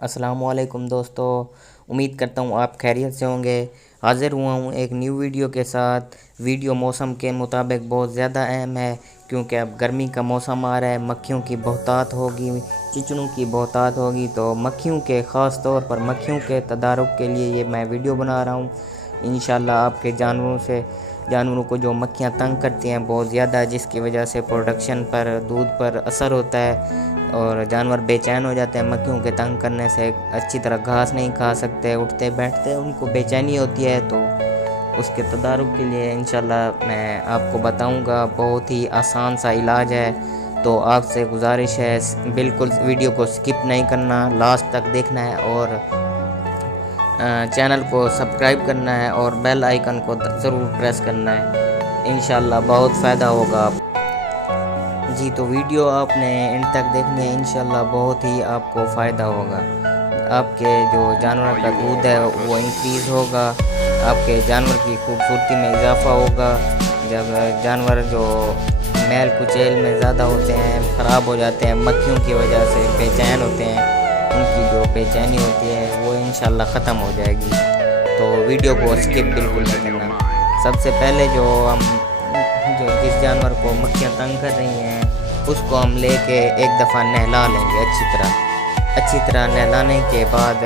अस्सलाम वालेकुम दोस्तों, उम्मीद करता हूँ आप खैरियत से होंगे। हाज़िर हुआ हूँ एक न्यू वीडियो के साथ। वीडियो मौसम के मुताबिक बहुत ज़्यादा अहम है क्योंकि अब गर्मी का मौसम आ रहा है, मक्खियों की बहुतात होगी, चिचड़ों की बहुतात होगी। तो मक्खियों के ख़ास तौर पर मक्खियों के तदारुक के लिए ये मैं वीडियो बना रहा हूँ। इंशाल्लाह आपके जानवरों को जो मक्खियाँ तंग करती हैं बहुत ज़्यादा, जिसकी वजह से प्रोडक्शन पर, दूध पर असर होता है और जानवर बेचैन हो जाते हैं। मक्खियों के तंग करने से अच्छी तरह घास नहीं खा सकते, उठते बैठते उनको बेचैनी होती है। तो उसके तदारुक के लिए इंशाल्लाह मैं आपको बताऊंगा। बहुत ही आसान सा इलाज है। तो आपसे गुजारिश है बिल्कुल वीडियो को स्किप नहीं करना, लास्ट तक देखना है और चैनल को सब्सक्राइब करना है और बेल आइकन को ज़रूर प्रेस करना है। इंशाल्लाह बहुत फ़ायदा होगा जी। तो वीडियो आपने एंड तक देखनी है, इंशाल्लाह बहुत ही आपको फ़ायदा होगा। आपके जो जानवर का दूध है वो इंक्रीज़ होगा, आपके जानवर की खूबसूरती में इजाफ़ा होगा। जब जानवर जो मैल कुचैल में ज़्यादा होते हैं, ख़राब हो जाते हैं, मक्खियों की वजह से बेचैन होते हैं, उनकी जो बेचैनी होती है वो इंशाल्लाह ख़त्म हो जाएगी। तो वीडियो को स्किप बिल्कुल नहीं करना। सबसे पहले जिस जानवर को मक्खियाँ तंग कर रही हैं उसको हम लेके एक दफ़ा नहला लेंगे अच्छी तरह नहलाने के बाद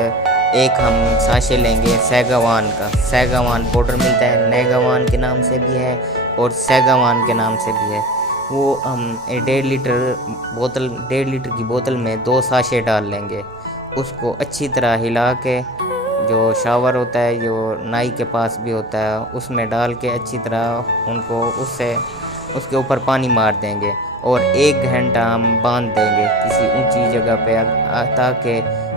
एक हम साशे लेंगे सैगावान का। सैगावान पाउडर मिलता है, नैगावान के नाम से भी है और सैगावान के नाम से भी है। वो हम 1.5 लीटर की बोतल में 2 साशे डाल लेंगे। उसको अच्छी तरह हिला के, जो शावर होता है जो नाई के पास भी होता है, उसमें डाल के अच्छी तरह उनको उसके ऊपर पानी मार देंगे और 1 घंटा हम बांध देंगे किसी ऊंची जगह पे ताकि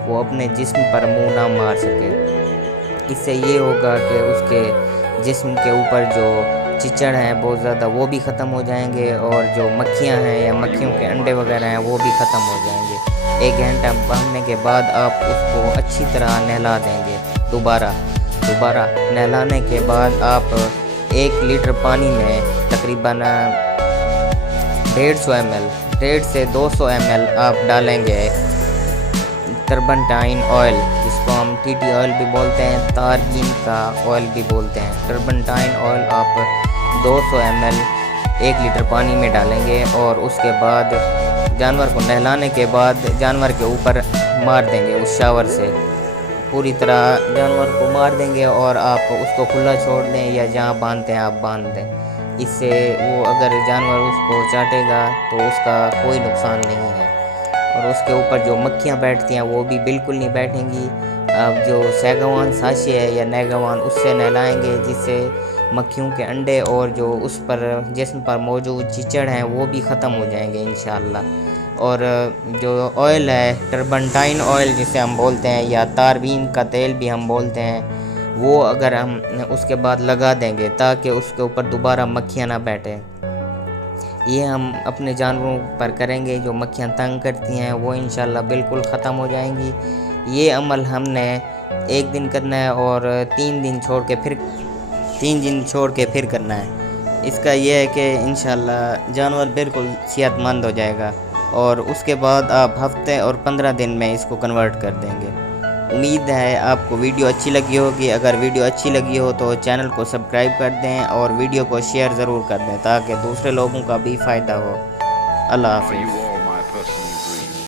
वो अपने जिस्म पर मुंह ना मार सके। इससे ये होगा कि उसके जिस्म के ऊपर जो चिचड़ हैं बहुत ज़्यादा वो भी ख़त्म हो जाएंगे और जो मक्खियाँ हैं या मक्खियों के अंडे वगैरह हैं वो भी ख़त्म हो जाएंगे। 1 घंटा बांधने के बाद आप उसको अच्छी तरह नहला देंगे। दोबारा नहलाने के बाद आप 1 लीटर पानी में तकरीबन 150 से 200 ml आप डालेंगे टर्बनटाइन ऑयल, जिसको हम टीटी ऑयल भी बोलते हैं, तारबीन का ऑयल भी बोलते हैं। टर्बनटाइन ऑयल आप 200 ml 1 लीटर पानी में डालेंगे और उसके बाद जानवर को नहलाने के बाद जानवर के ऊपर मार देंगे। उस शावर से पूरी तरह जानवर को मार देंगे और आप उसको खुला छोड़ दें या जहाँ बांधते हैं आप बांध दें। इससे वो अगर जानवर उसको चाटेगा तो उसका कोई नुकसान नहीं है और उसके ऊपर जो मक्खियाँ बैठती हैं वो भी बिल्कुल नहीं बैठेंगी। आप जो सैगावान साशे है या नैगावान उससे नहलाएंगे, जिससे मक्खियों के अंडे और जो उस पर जिस्म पर मौजूद चिचड़ हैं वो भी ख़त्म हो जाएंगे इंशाल्लाह। और जो ऑयल है टर्बनटाइन ऑयल जिसे हम बोलते हैं या तारबीन का तेल भी हम बोलते हैं, वो अगर हम उसके बाद लगा देंगे ताकि उसके ऊपर दोबारा मक्खियाँ ना बैठें। ये हम अपने जानवरों पर करेंगे, जो मक्खियाँ तंग करती हैं वो इंशाल्लाह बिल्कुल ख़त्म हो जाएंगी। ये अमल हमने 1 दिन करना है और 3 दिन छोड़ के फिर करना है। इसका ये है कि इंशाल्लाह जानवर बिल्कुल सेहतमंद हो जाएगा और उसके बाद आप हफ्ते और 15 दिन में इसको कन्वर्ट कर देंगे। उम्मीद है आपको वीडियो अच्छी लगी होगी। अगर वीडियो अच्छी लगी हो तो चैनल को सब्सक्राइब कर दें और वीडियो को शेयर ज़रूर कर दें ताकि दूसरे लोगों का भी फ़ायदा हो। अल्लाह हाफ़िज़।